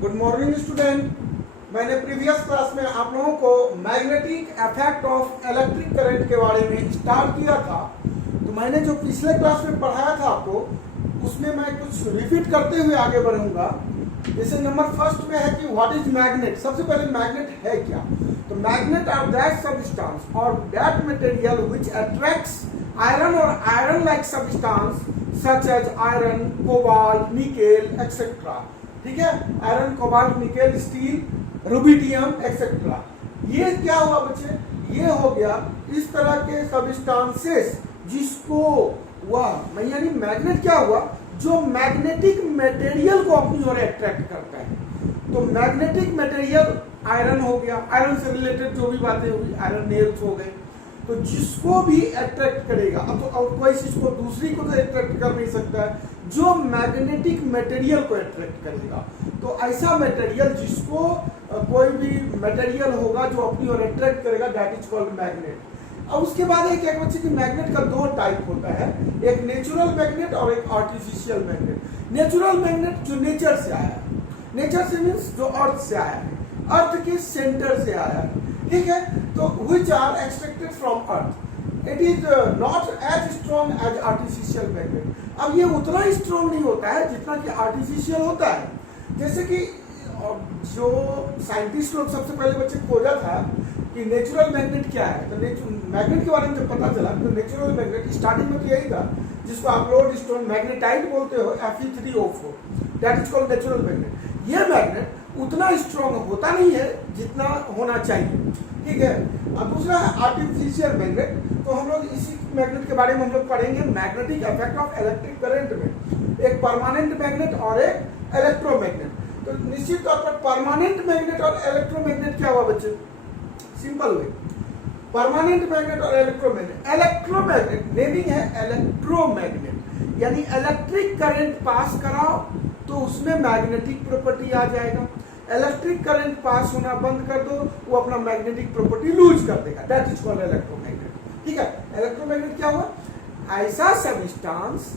Good morning student. मैंने previous class में आप लोगों को magnetic effect of electric current के बारे में स्टार्ट किया था। तो मैंने जो पिछले क्लास में पढ़ाया था आपको, उसमें मैं कुछ रिपीट करते हुए आगे बढ़ूंगा। जैसे नंबर फर्स्ट में है कि व्हाट इज मैग्नेट। सबसे पहले मैग्नेट है क्या? तो मैग्नेट आर दैट सब्सटेंस और that material which attracts iron और iron like substance such as iron, cobalt, nickel etcetera. ठीक है, iron, cobalt, nickel, steel, rubidium etcetera. ये क्या हुआ बच्चे? ये हो गया इस तरह के सब्सटेंसेस जिसको वह यानी मैग्नेट क्या हुआ, जो मैग्नेटिक मटेरियल को अपनी ओर अट्रैक्ट करता है। तो मैग्नेटिक मटेरियल आयरन हो गया, आयरन से रिलेटेड जो भी बातें हुई, आयरन नेल्स हो गए। तो जिसको भी अट्रैक्ट करेगा, अब तो कोई चीज को दूसरी को तो अट्रैक्ट कर नहीं सकता है, जो मैग्नेटिक मटेरियल को अट्रैक्ट करेगा। तो ऐसा मटेरियल जिसको कोई भी मटेरियल होगा जो अपनी ओर अट्रैक्ट करेगा, दैट इज कॉल्ड मैग्नेट। अब उसके बाद एक क्या बच्चे कि मैग्नेट का दो टाइप होता है, एक नेचुरल मैग्नेट और एक आर्टिफिशियल मैग्नेट। नेचुरल मैग्नेट जो नेचर से आया है, नेचर से मीन्स जो अर्थ से आया है, अर्थ के सेंटर से आया है। ठीक है, तो which are extracted from earth. It is not as strong as artificial magnet. अब ये उतना स्ट्रॉन्ग नहीं होता है जितना कि आर्टिफिशियल होता है। जैसे कि जो साइंटिस्ट लोग सबसे पहले बच्चे खोजा था कि नेचुरल मैग्नेट क्या है, तो मैग्नेट के बारे में जब पता चला तो नेचुरल मैग्नेट स्टार्टिंग में तो यही था जिसको आप लोड स्टोन मैग्नेटाइट बोलते हो, Fe3O4, that is called natural magnet. ये मैग्नेट उतना स्ट्रॉन्ग होता नहीं है जितना होना चाहिए। ठीक है, अब दूसरा है आर्टिफिशियल मैग्नेट। तो हम लोग इसी मैग्नेट के बारे में हम लोग पढ़ेंगे, magnetic effect of electric current में। एक परमानेंट मैग्नेट और एक इलेक्ट्रोमैग्नेट। तो निश्चित तौर पर परमानेंट मैग्नेट और इलेक्ट्रोमैग्नेट क्या हुआ बच्चे? सिंपल वे, परमानेंट मैग्नेट और इलेक्ट्रोमैग्नेट। इलेक्ट्रोमैग्नेट नेमिंग है इलेक्ट्रोमैग्नेट, यानी इलेक्ट्रिक करंट पास कराओ तो उसमें मैग्नेटिक प्रॉपर्टी आ जाएगा। इलेक्ट्रिक करंट पास होना बंद कर दो, वो अपना मैग्नेटिक प्रॉपर्टी लूज कर देगा, दैट इज कॉल्ड इलेक्ट्रोमैग्नेट। ठीक है, इलेक्ट्रोमैग्नेट क्या हुआ? ऐसा सब्सटेंस,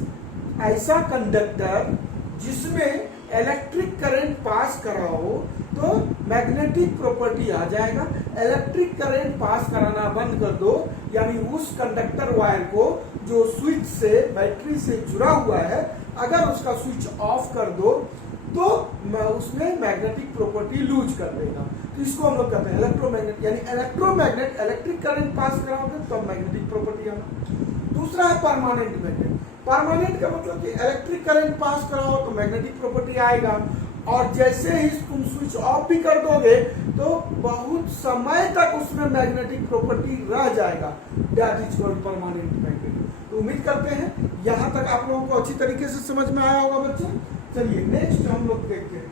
ऐसा कंडक्टर जिसमें इलेक्ट्रिक करंट पास कराओ तो मैग्नेटिक प्रॉपर्टी आ जाएगा। इलेक्ट्रिक करंट पास कराना बंद कर दो, यानी उस कंडक्टर वायर को जो स्विच से, बैटरी से जुड़ा हुआ है, अगर उसका स्विच ऑफ कर दो तो उसमें मैग्नेटिक प्रॉपर्टी लूज कर देगा। तो इसको हम लोग कहते हैं इलेक्ट्रोमैग्नेट, यानी इलेक्ट्रोमैग्नेट इलेक्ट्रिक करंट पास कराओगे तो मैग्नेटिक प्रॉपर्टी आना। दूसरा है परमानेंट मैग्नेट। परमानेंट का मतलब कि इलेक्ट्रिक करंट पास कराओ तो मैग्नेटिक प्रॉपर्टी आएगा, और जैसे ही तुम स्विच ऑफ भी कर दोगे तो बहुत समय तक उसमें मैग्नेटिक प्रॉपर्टी रह जाएगा, that is called permanent magnet. तो उम्मीद करते हैं यहां तक आप लोगों को अच्छी तरीके से समझ में आया होगा बच्चे। चलिए नेक्स्ट हम लोग देखते हैं।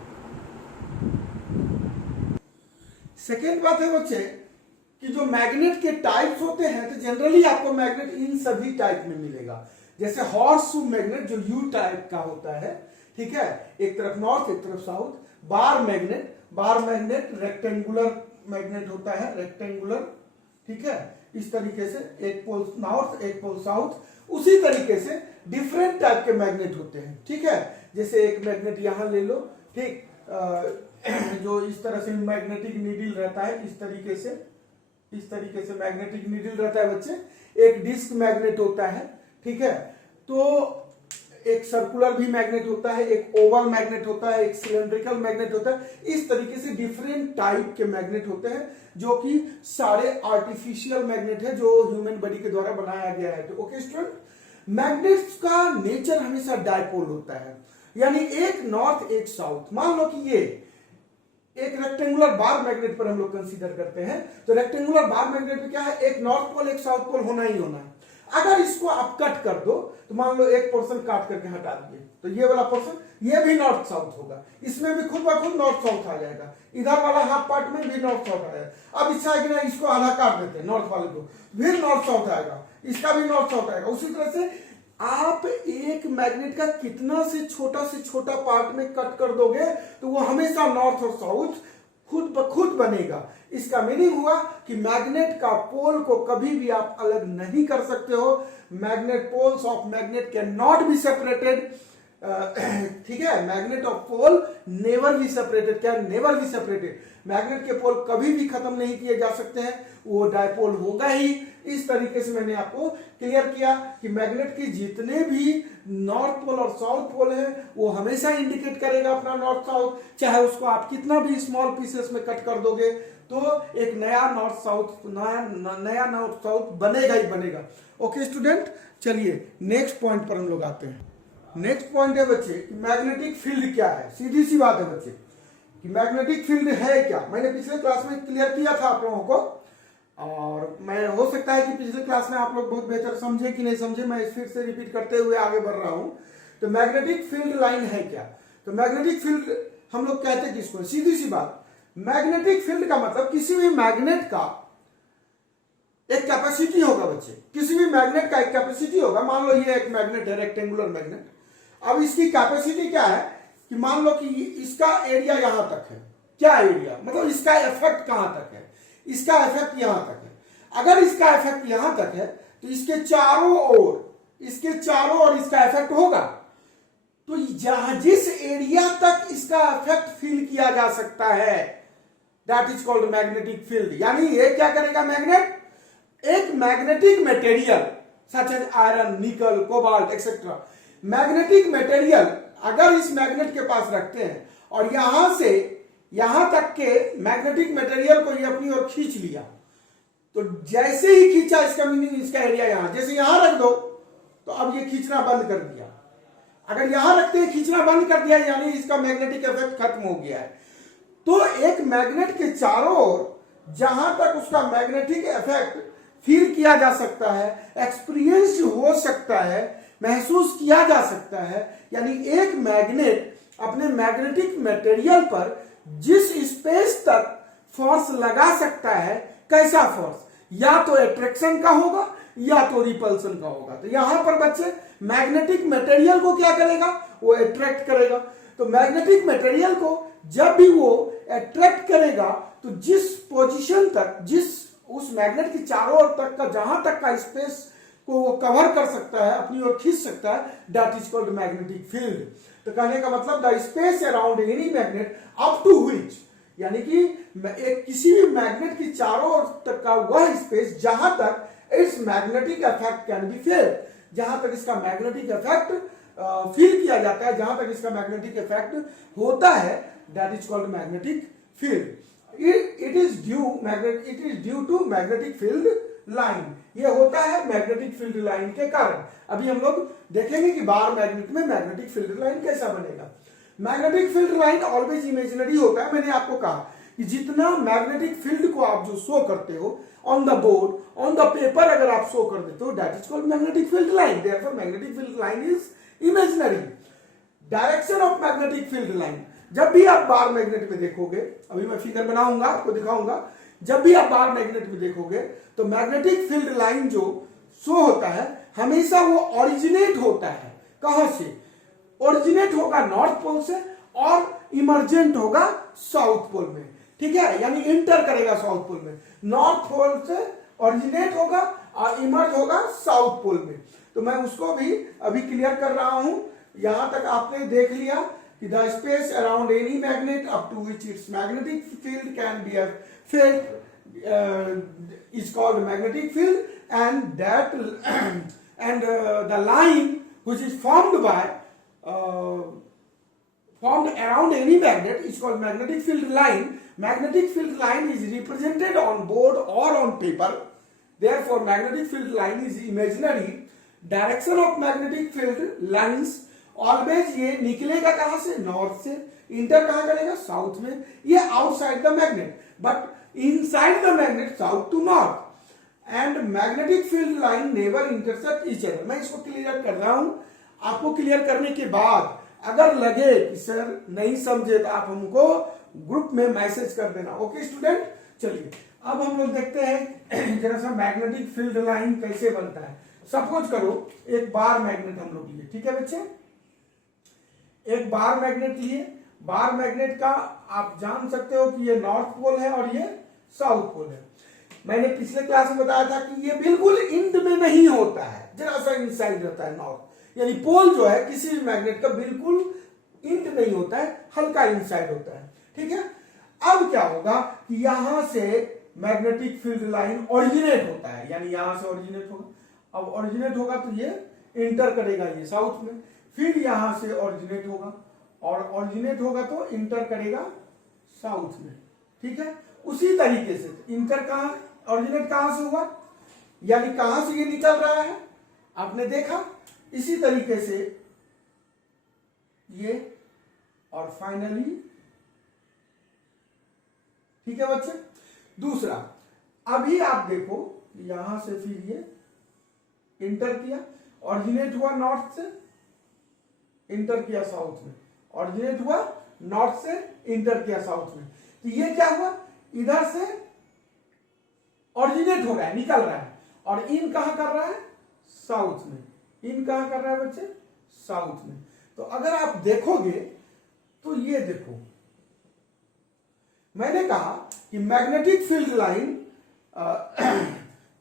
सेकेंड बात है बच्चे कि जो मैग्नेट के टाइप्स होते हैं, तो जनरली आपको मैग्नेट इन सभी टाइप में मिलेगा। जैसे हॉर्स मैग्नेट जो यू टाइप का होता है, ठीक है, एक तरफ नॉर्थ एक तरफ south. Bar magnet, bar magnet rectangular magnet होता है, रेक्टेंगुलर। ठीक है, इस तरीके से एक पोल नॉर्थ एक पोल साउथ। उसी तरीके से डिफरेंट टाइप के मैग्नेट होते हैं। ठीक है, जैसे एक मैग्नेट यहां ले लो, ठीक, जो इस तरह से मैग्नेटिक नीडल रहता है, इस तरीके से मैग्नेटिक नीडल रहता है बच्चे। एक डिस्क मैग्नेट होता है, ठीक है, तो एक सर्कुलर भी मैग्नेट होता है, एक ओवल मैग्नेट होता है, एक सिलेंड्रिकल मैग्नेट होता है। इस तरीके से डिफरेंट टाइप के मैग्नेट होते हैं, जो कि सारे आर्टिफिशियल मैग्नेट है जो ह्यूमन बॉडी के द्वारा बनाया गया है। तो ओके स्टूडेंट, मैग्नेट्स का नेचर हमेशा डायपोल होता है, यानी एक नॉर्थ एक साउथ। मान लो कि ये एक रेक्टेंगुलर बार मैग्नेट पर हम लोग कंसीडर करते हैं, तो रेक्टेंगुलर बार मैग्नेट में क्या है, एक नॉर्थ पोल एक साउथ पोल होना ही होना है। अगर इसको आप कट कर दो, तो मान लो एक पोर्शन काट करके हटा दिए, तो ये वाला पोर्शन ये भी नॉर्थ साउथ होगा, इसमें भी खुद ब खुद नॉर्थ साउथ आ जाएगा, इधर वाला हाफ पार्ट में भी नॉर्थ साउथ आएगा। अब इच्छा है कि ना इसको आधा काट देते हैं नॉर्थ वाले को, फिर नॉर्थ साउथ आएगा, इसका भी नॉर्थ साउथ आएगा। उसी तरह से आप एक मैग्नेट का कितना से छोटा पार्ट में कट कर दोगे तो वो हमेशा नॉर्थ और साउथ खुद ब खुद बनेगा। इसका मीनिंग हुआ कि मैग्नेट का पोल को कभी भी आप अलग नहीं कर सकते हो। Magnet poles of magnet can not be separated ठीक है, magnet of pole never be separated, क्या नेवर बी सेपरेटेड, मैग्नेट के पोल कभी भी खत्म नहीं किए जा सकते हैं, वो डायपोल होगा ही। इस तरीके से मैंने आपको क्लियर किया कि मैग्नेट के जितने भी नॉर्थ पोल और साउथ पोल है वो हमेशा इंडिकेट करेगा अपना नॉर्थ साउथ, चाहे उसको आप कितना भी स्मॉल पीसेस में कट कर दोगे तो एक नया नॉर्थ साउथ बनेगा ही बनेगा। ओके स्टूडेंट, चलिए नेक्स्ट पॉइंट पर हम लोग आते हैं। नेक्स्ट पॉइंट है बच्चे कि मैग्नेटिक फील्ड क्या है। सीधी सी बात है बच्चे कि मैग्नेटिक फील्ड है क्या, मैंने पिछले क्लास में क्लियर किया था आप लोगों को, और मैं हो सकता है कि पिछले क्लास में आप लोग बहुत बेहतर समझे कि नहीं समझे, मैं फिर से रिपीट करते हुए आगे बढ़ रहा हूं। तो मैग्नेटिक फील्ड लाइन है क्या, तो मैग्नेटिक फील्ड हम लोग कहते हैं किसको, सीधी सी बात, मैग्नेटिक फील्ड का मतलब किसी भी मैग्नेट का एक कैपेसिटी होगा बच्चे, किसी भी मैग्नेट का एक कैपेसिटी होगा। मान लो ये एक मैग्नेट है, रेक्टेंगुलर मैग्नेट, अब इसकी कैपेसिटी क्या है कि मान लो कि इसका एरिया यहां तक है, क्या एरिया मतलब इसका इफेक्ट कहां तक है, इसका इफेक्ट यहां तक है। अगर इसका इफेक्ट यहां तक है तो इसके चारों ओर इसका इफेक्ट होगा, तो जहां जिस एरिया तक इसका इफेक्ट फील किया जा सकता है that is called magnetic field. यानी ये क्या करेगा मैग्नेट, एक magnetic material such as iron, nickel, cobalt etcetera, magnetic material अगर इस मैग्नेट के पास रखते हैं और यहां से यहां तक के मैग्नेटिक मटेरियल को ये अपनी ओर खींच लिया, तो जैसे ही खींचा इसका मीनिंग इसका एरिया यहां, जैसे यहां रख दो तो अब ये खींचना बंद कर दिया, अगर यहां रखते हैं खींचना बंद कर दिया यानी इसका मैग्नेटिक इफेक्ट खत्म हो गया है। तो एक मैग्नेट के चारों ओर जहां तक उसका मैग्नेटिक इफेक्ट फील किया जा सकता है, एक्सपीरियंस हो सकता है, महसूस किया जा सकता है, यानी एक मैग्नेट अपने मैग्नेटिक मटेरियल पर जिस स्पेस तक फोर्स लगा सकता है, कैसा फोर्स, या तो अट्रैक्शन का होगा या तो रिपल्सन का होगा। तो यहां पर बच्चे मैग्नेटिक मटेरियल को क्या करेगा, वो अट्रैक्ट करेगा। तो मैग्नेटिक मटेरियल को जब भी वो अट्रैक्ट करेगा तो जिस पोजीशन तक, जिस उस मैग्नेट के चारों ओर तक का जहां तक का स्पेस को वो कवर कर सकता है, अपनी ओर खींच सकता है, that is called magnetic field. तो कहने का मतलब the space around any magnet up to which, यानी कि एक किसी भी मैग्नेट की चारों ओर तक का वह स्पेस जहां तक it's magnetic effect can be feel, जहां तक इसका मैग्नेटिक इफेक्ट फील किया जाता है, जहां तक इसका मैग्नेटिक इफेक्ट होता है, that is called magnetic field. It is due to magnetic field line, ये होता है मैग्नेटिक फील्ड लाइन के कारण। अभी हम लोग देखेंगे कि बार मैग्नेट में मैग्नेटिक फील्ड लाइन कैसा बनेगा। Magnetic field line always imaginary होता है। मैंने आपको कहा कि जितना मैग्नेटिक फील्ड को आप जो शो करते हो on the board, on the paper, अगर आप शो कर देते हो that is called magnetic field line. Therefore magnetic field line is imaginary. Direction of magnetic field line, जब भी आप बार मैग्नेट में देखोगे, अभी मैं फिगर बनाऊंगा आपको दिखाऊंगा, जब भी आप बार मैग्नेट में देखोगे तो मैग्नेटिक फील्ड लाइन जो शो होता है हमेशा वो ओरिजिनेट होता है, कहां से, ओरिजिनेट होगा नॉर्थ पोल से और इमर्जेंट होगा साउथ पोल में, ठीक है, यानी इंटर करेगा साउथ पोल में, नॉर्थ पोल से ओरिजिनेट होगा और इमर्ज होगा साउथ पोल में। तो मैं उसको भी अभी क्लियर कर रहा हूं। यहां तक आपने देख लिया कि the space around any magnet up to which its magnetic field can be felt is called magnetic field, and that the line which is formed around any magnet is called magnetic field line. Magnetic field line is represented on board or on paper. Therefore, magnetic field line is imaginary. Direction of magnetic field lines always ये निकलेगा कहां से, north से, inter कहां करेगा, south में, ये outside the magnet, but inside the magnet south to north, and magnetic field line never intersect each other. मैं इसको क्लियर कर रहा हूं। आपको क्लियर करने के बाद अगर लगे कि सर नहीं समझे तो आप हमको ग्रुप में मैसेज कर देना। ओके स्टूडेंट, चलिए अब हम लोग देखते हैं जरा सा मैग्नेटिक फील्ड लाइन कैसे बनता है। सपोज करो एक बार मैग्नेट हम लोग लिए, ठीक है बच्चे, एक बार मैग्नेट लिए। बार मैग्नेट का आप जान सकते हो कि ये नॉर्थ पोल है और ये साउथ पोल है। मैंने पिछले क्लास में बताया था कि ये बिल्कुल इंड में नहीं होता है, जरा सा इनसाइड रहता है नॉर्थ, यानी पोल जो है किसी भी मैग्नेट का बिल्कुल इंट नहीं होता है, हल्का इनसाइड होता है। ठीक है, अब क्या होगा कि यहां से मैग्नेटिक फील्ड लाइन ओरिजिनेट होता है, यानी यहां से ओरिजिनेट होगा। अब ओरिजिनेट होगा तो ये इंटर करेगा ये साउथ में, फिर यहां से ओरिजिनेट होगा और ओरिजिनेट होगा तो इंटर करेगा साउथ में। ठीक है, उसी तरीके से इंटर कहां, ओरिजिनेट कहां से हुआ, यानी कहां से ये निकल रहा है आपने देखा, इसी तरीके से ये और फाइनली। ठीक है बच्चे, दूसरा अभी आप देखो यहां से फिर ये इंटर किया, ओरिजिनेट हुआ नॉर्थ से, इंटर किया साउथ में, ओरिजिनेट हुआ नॉर्थ से, इंटर किया साउथ में। तो ये क्या हुआ, इधर से ओरिजिनेट हो रहा है, निकल रहा है, और इन कहां कर रहा है, साउथ में। इन कहां कर रहा है बच्चे, साउथ में। तो अगर आप देखोगे तो ये देखो, मैंने कहा कि मैग्नेटिक फील्ड लाइन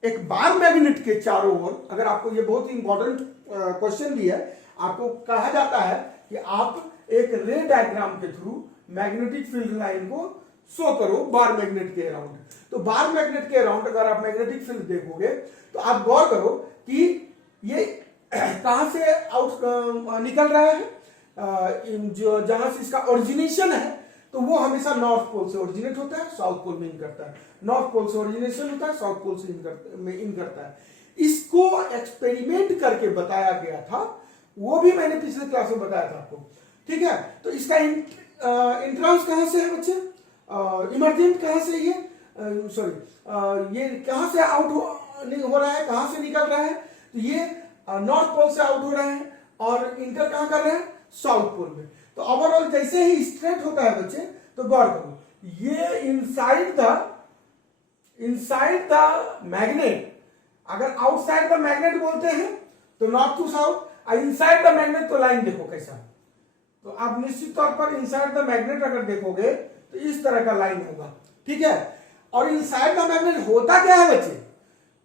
एक बार मैग्नेट के चारों ओर, अगर आपको ये बहुत ही इंपॉर्टेंट क्वेश्चन भी है, आपको कहा जाता है कि आप एक रे डायग्राम के थ्रू मैग्नेटिक फील्ड लाइन को शो करो बार मैग्नेट के अराउंड। तो बार मैग्नेट के अराउंड अगर आप मैग्नेटिक फील्ड देखोगे तो आप गौर करो कि ये कहां से आउट निकल रहा है, जो जहां से इसका ओरिजिनेशन है तो वो हमेशा नॉर्थ पोल से ओरिजिनेट होता है, साउथ पोल में इन करता है, नॉर्थ पोल से ओरिजिनेशन होता है, साउथ पोल से इन करता है। इसको एक्सपेरिमेंट करके बताया गया था, वो भी मैंने पिछले क्लास में बताया था आपको। ठीक है, तो इसका इंट्रांस कहां से है बच्चे, इमर्जेंट कहां से, ये सॉरी ये कहां से आउट हो रहा है, कहां से निकल रहा है, तो ये नॉर्थ पोल से आउट हो रहा है और इंटर कहां कर रहा है, साउथ पोल में। तो ओवरऑल जैसे ही स्ट्रेट होता है बच्चे, तो गौर करो ये इनसाइड द मैग्नेट, अगर आउटसाइड द मैग्नेट बोलते हैं तो नॉर्थ टू साउथ, और इनसाइड द मैग्नेट तो लाइन देखो कैसा, तो आप निश्चित तौर पर इनसाइड द मैग्नेट अगर देखोगे तो इस तरह का लाइन होगा। ठीक है, और इनसाइड द मैग्नेट होता क्या है बच्चे,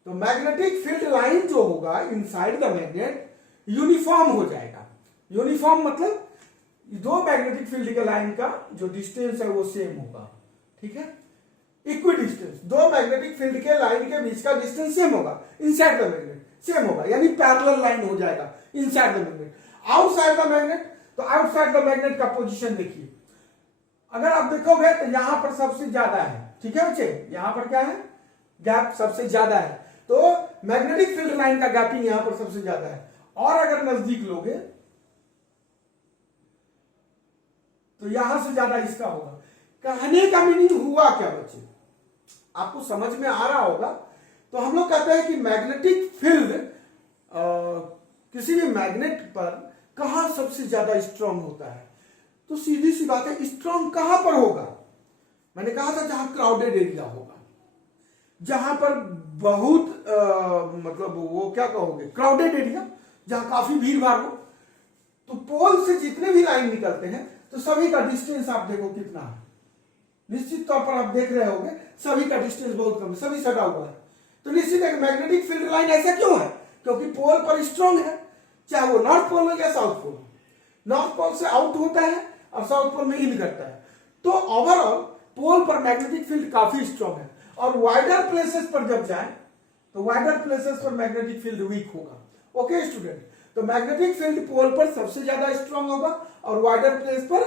तो मैग्नेटिक फील्ड लाइन जो होगा इनसाइड द मैग्नेट यूनिफॉर्म हो जाएगा। यूनिफॉर्म मतलब दो मैग्नेटिक फील्ड के लाइन का जो डिस्टेंस है वो सेम होगा। ठीक है, इक्वी डिस्टेंस, दो मैग्नेटिक फील्ड के लाइन के बीच का डिस्टेंस सेम होगा, इनसाइड द मैग्नेट सेम होगा, यानी पैरेलल लाइन हो जाएगा inside the magnet. Outside the magnet, तो आउटसाइड द मैग्नेट का पोजीशन देखिए, अगर आप देखोगे तो यहां पर सबसे ज्यादा है। ठीक है बच्चे, यहां पर क्या है, गैप सबसे ज्यादा है, तो मैग्नेटिक फील्ड लाइन का गैपिंग यहां पर सबसे ज्यादा है। और अगर नजदीक लोगे तो यहां से ज्यादा इसका होगा। कहने का मीनिंग हुआ क्या बच्चे, आपको समझ में आ रहा होगा। तो हम लोग कहते हैं कि मैग्नेटिक फील्ड किसी भी मैग्नेट पर कहां सबसे ज्यादा स्ट्रांग होता है, तो सीधी सी बात है, स्ट्रांग कहां पर होगा, मैंने कहा था जहां क्राउडेड एरिया होगा, जहां पर बहुत मतलब वो क्या कहोगे, क्राउडेड एरिया, जहां काफी भीड़ भाड़ हो। तो पोल से जितने भी लाइन निकलते हैं तो सभी का डिस्टेंस आप देखो कितना है, निश्चित तौर पर आप देख रहे होगे सभी का डिस्टेंस बहुत कम है, सभी सटा हुआ है। तो निश्चित है मैग्नेटिक फील्ड लाइन ऐसा क्यों है, क्योंकि पोल पर स्ट्रांग है, चाहे वो नॉर्थ पोल हो या साउथ पोल। नॉर्थ पोल से आउट होता है और साउथ पोल में इन करता है। तो ओवरऑल पोल पर मैग्नेटिक फील्ड काफी स्ट्रांग है, और वाइडर प्लेसेस पर जब जाए तो वाइडर प्लेसेस पर मैग्नेटिक फील्ड वीक होगा। ओके स्टूडेंट, तो मैग्नेटिक फील्ड पोल पर सबसे ज्यादा स्ट्रांग होगा और वाइडर प्लेस पर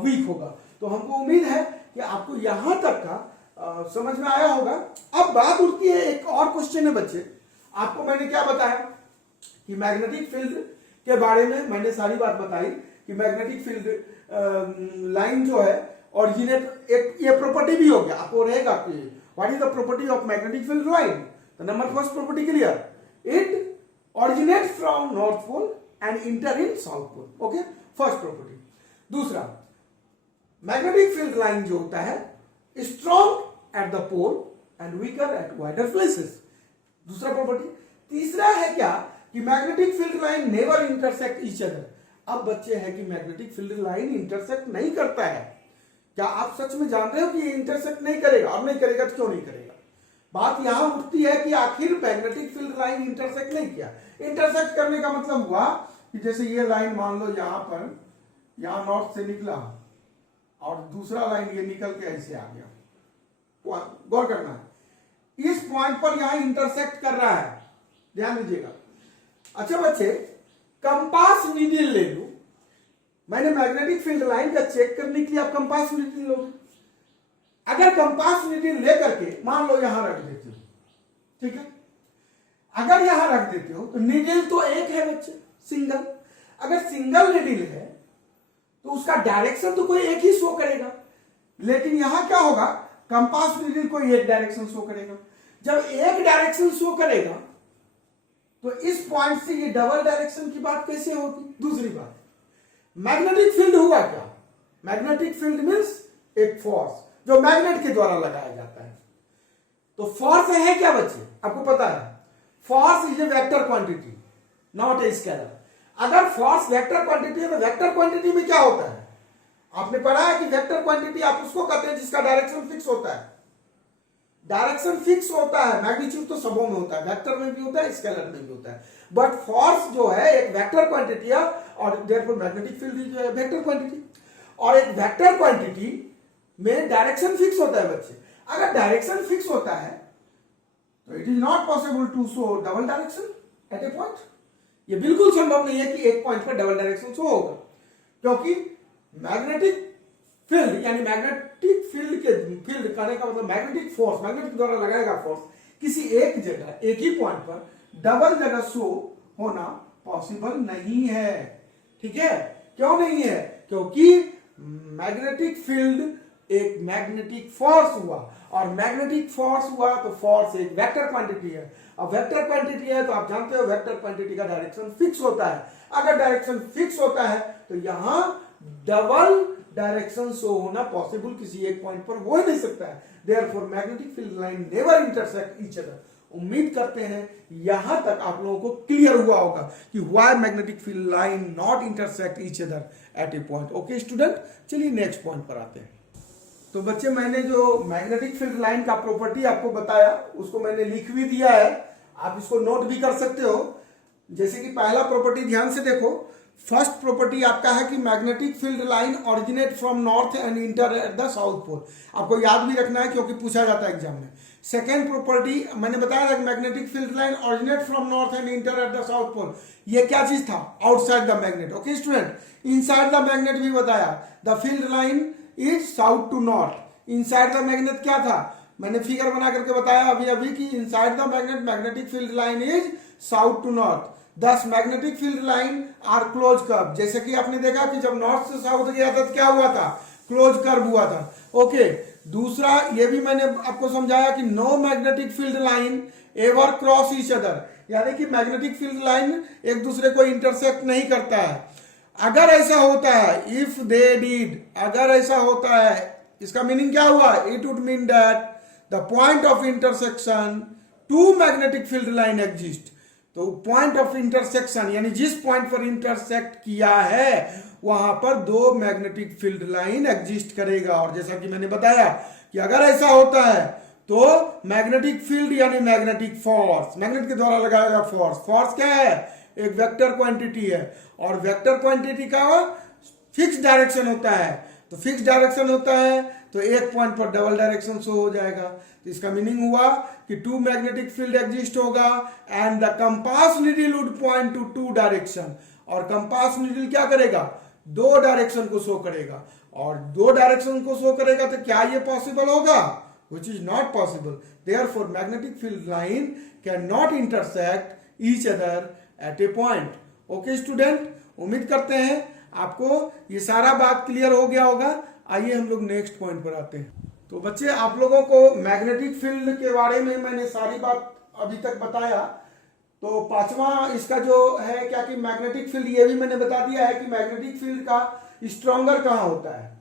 वीक होगा। तो हमको उम्मीद है कि आपको यहां तक का समझ में आया होगा। अब बात उठती है, एक और क्वेश्चन है बच्चे, आपको मैंने क्या बताया कि मैग्नेटिक फील्ड के बारे में मैंने सारी बात बताई कि मैग्नेटिक फील्ड लाइन जो है ओरिजिनेट, एक ये प्रॉपर्टी भी हो गया, आपको रहेगा कि what is the property of magnetic field line. The number first property clear, it originate from north pole and enter in south pole. Okay, first property. दूसरा, मैग्नेटिक फील्ड लाइन जो होता है strong at the pole and weaker at wider places, दूसरा प्रॉपर्टी। तीसरा है क्या कि magnetic field line never intersect each other. अब बच्चे हैं कि मैग्नेटिक फील्ड लाइन इंटरसेक्ट नहीं करता है, क्या आप सच में जान रहे हो कि ये इंटरसेक्ट नहीं करेगा, और नहीं करेगा तो क्यों नहीं करेगा। बात यहां उठती है कि आखिर मैग्नेटिक फील्ड लाइन इंटरसेक्ट नहीं किया, इंटरसेक्ट करने का मतलब हुआ कि जैसे ये लाइन मान लो यहां पर, यहां नॉर्थ से निकला और दूसरा लाइन ये निकल के ऐसे आ गया। गौर करना है, इस पॉइंट पर यहां इंटरसेक्ट कर रहा है, ध्यान दीजिएगा। अच्छा बच्चे, कंपास नीडल ले लो, मैंने मैग्नेटिक फील्ड लाइन का चेक करने के लिए आप कंपास नीडल लोगे। अगर कंपास नीडल लेकर के मान लो यहां रख देते हो, ठीक है, अगर यहां रख देते हो तो नीडल तो एक है बच्चे, सिंगल। अगर सिंगल नीडल है तो उसका डायरेक्शन तो कोई एक ही शो करेगा, लेकिन यहां क्या होगा, कंपास नीडल कोई एक डायरेक्शन शो करेगा। जब एक डायरेक्शन शो करेगा तो इस पॉइंट से ये डबल डायरेक्शन की बात कैसे होगी। दूसरी बात, मैग्नेटिक फील्ड हुआ क्या, मैग्नेटिक फील्ड मींस एक फोर्स जो मैग्नेट के द्वारा लगाया जाता है। तो फोर्स है क्या बच्चे, आपको पता है, force is a vector quantity not a scalar. अगर फोर्स वेक्टर क्वांटिटी है तो वेक्टर क्वांटिटी में क्या होता है, आपने पढ़ा है कि वेक्टर क्वांटिटी आप उसको कहते हैं जिसका डायरेक्शन फिक्स होता है। डायरेक्शन फिक्स होता है, मैग्नीट्यूड तो सबों में होता है, वेक्टर में भी होता है, स्केलर में भी होता है, बट फोर्स जो है एक वेक्टर क्वांटिटी है और therefore magnetic field is vector quantity. और एक वेक्टर क्वांटिटी में डायरेक्शन फिक्स होता है बच्चे। अगर डायरेक्शन फिक्स होता है तो it is not possible to show double direction at a point. ये बिल्कुल संभव नहीं है कि एक पॉइंट पर डबल डायरेक्शन शो होगा, क्योंकि मैग्नेटिक फील्ड यानी मैग्नेटिक फील्ड के फील्ड करने का मतलब मैग्नेटिक फोर्स, मैग्नेटिक द्वारा लगाएगा फोर्स किसी एक जगह, एक ही पॉइंट पर डबल जगह शो होना पॉसिबल नहीं है। ठीक है, क्यों नहीं है, क्योंकि मैग्नेटिक फील्ड एक मैग्नेटिक फोर्स हुआ, और मैग्नेटिक फोर्स हुआ तो फोर्स एक वेक्टर क्वांटिटी है। अब वेक्टर क्वांटिटी है तो आप जानते हो वेक्टर क्वांटिटी का डायरेक्शन फिक्स होता है। अगर डायरेक्शन फिक्स होता है तो यहां डबल डायरेक्शन शो होना पॉसिबल किसी एक पॉइंट पर हो ही नहीं सकता है। Therefore magnetic field line never intersect each other. उम्मीद करते हैं यहां तक आप लोगों को क्लियर हुआ होगा कि why magnetic field line not intersect each other at a point. Okay student, चलिए नेक्स्ट पॉइंट पर आते हैं। तो बच्चे, मैंने जो मैग्नेटिक फील्ड लाइन का प्रॉपर्टी आपको बताया उसको मैंने लिख भी दिया है, आप इसको नोट भी कर सकते हो। जैसे कि पहला प्रॉपर्टी ध्यान से देखो, फर्स्ट प्रॉपर्टी आपका है कि magnetic field line originate from north and enter at the south pole. आपको याद भी रखना है क्योंकि पूछा जाता है एग्जाम में। सेकेंड प्रॉपर्टी मैंने बताया था कि magnetic field line originate from north and enter at the south pole. ये क्या चीज था, outside the magnet. Okay student, inside the magnet भी बताया, the field line is south to north. Inside the magnet क्या था, मैंने फिगर बना करके बताया अभी अभी कि inside the magnet magnetic field line is south to north. This magnetic field line are close curve. जैसे कि आपने देखा कि जब नॉर्थ से साउथ गया था तो क्या हुआ था, क्लोज कर्व हुआ था। ओके, दूसरा ये भी मैंने आपको समझाया कि no magnetic field line ever cross each other, यानी कि मैग्नेटिक फील्ड लाइन एक दूसरे को इंटरसेक्ट नहीं करता है। अगर ऐसा होता है, इफ दे डिड, अगर ऐसा होता है, इसका मीनिंग क्या हुआ, it would mean that the point of intersection two magnetic field line exist. तो पॉइंट ऑफ इंटरसेक्शन यानी जिस पॉइंट पर इंटरसेक्ट किया है वहां पर दो मैग्नेटिक फील्ड लाइन एग्जिस्ट करेगा। और जैसा कि मैंने बताया कि अगर ऐसा होता है तो मैग्नेटिक फील्ड यानी मैग्नेटिक फोर्स, मैग्नेट के द्वारा लगाया गया फोर्स, फोर्स क्या है, एक वेक्टर क्वांटिटी है, और वेक्टर क्वांटिटी का फिक्स डायरेक्शन होता है। तो फिक्स डायरेक्शन होता है तो एक पॉइंट पर डबल डायरेक्शन शो हो जाएगा। तो इसका मीनिंग हुआ कि टू मैग्नेटिक फील्ड एग्जिस्ट होगा and the compass needle would point to two direction. और कंपास नीडल क्या करेगा, दो डायरेक्शन को शो करेगा, और दो डायरेक्शन को शो करेगा तो क्या ये पॉसिबल होगा, which is not possible. Therefore, magnetic field line cannot intersect each other at a point. Okay, student, उम्मीद करते हैं आपको ये सारा बात क्लियर हो गया होगा। आइए हम लोग नेक्स्ट पॉइंट पर आते हैं। तो बच्चे, आप लोगों को मैग्नेटिक फील्ड के बारे में मैंने सारी बात अभी तक बताया। तो पांचवा इसका जो है क्या कि मैग्नेटिक फील्ड, ये भी मैंने बता दिया है कि मैग्नेटिक फील्ड का स्ट्रॉन्गर कहाँ होता है।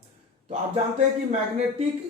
तो आप जानते हैं कि magnetic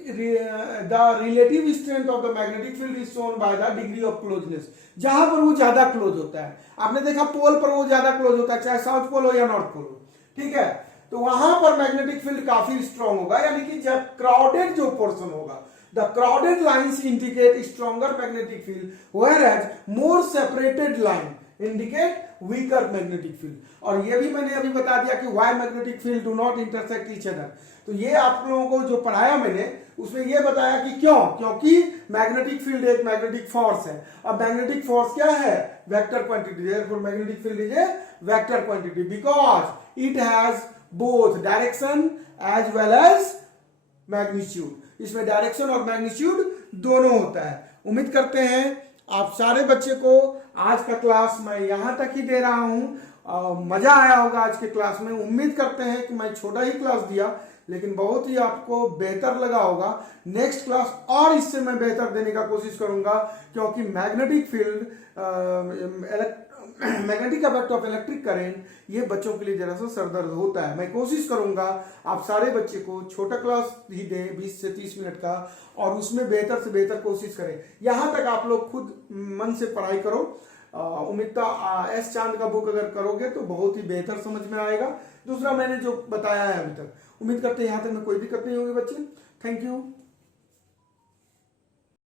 the relative strength of the magnetic field is shown by the degree of closeness. जहां पर वो ज्यादा क्लोज होता है, आपने देखा पोल पर वो ज्यादा क्लोज होता है, चाहे साउथ पोल हो या नॉर्थ पोल हो, ठीक है, तो वहां पर मैग्नेटिक फील्ड काफी स्ट्रांग होगा। यानी कि जब क्राउडेड जो पोर्शन होगा, the crowded lines indicate stronger magnetic field, whereas more separated line, indicate weaker magnetic field. और ये भी मैंने अभी बता दिया कि why magnetic field do not intersect each other. तो ये आप लोगों को जो पढ़ाया मैंने उसमें ये बताया कि क्यों, क्योंकि मैग्नेटिक फील्ड एक मैग्नेटिक फोर्स है। अब मैग्नेटिक फोर्स क्या है? Vector quantity. Therefore magnetic field is a vector quantity because it has both direction as well as magnitude. इसमें डायरेक्शन और मैग्नीट्यूड दोनों होता है। उम्मीद करते हैं आप सारे बच्चे को आज का क्लास मैं यहां तक ही दे रहा हूं। मजा आया होगा आज के क्लास में। उम्मीद करते हैं कि मैं छोटा ही क्लास दिया लेकिन बहुत ही आपको बेहतर लगा होगा। नेक्स्ट क्लास और इससे मैं बेहतर देने का कोशिश करूंगा, क्योंकि magnetic field, magnetic effect of electric current, ये बच्चों के लिए जरा सा सरदर्द होता है। मैं कोशिश करूंगा आप सारे बच्चे को छोटा क्लास ही दें 20 से 30 मिनट का, और उसमें बेहतर से बेहतर कोशिश करें। यहां तक आप लोग खुद मन से पढ़ाई करो। उम्मीद एस चांद का बुक अगर करोगे तो बहुत ही बेहतर समझ में आएगा। दूसरा मैंने जो बताया है अभी तक, उम्मीद करते हैं यहां तक में कोई दिक्कत नहीं होगी बच्चे। Thank you.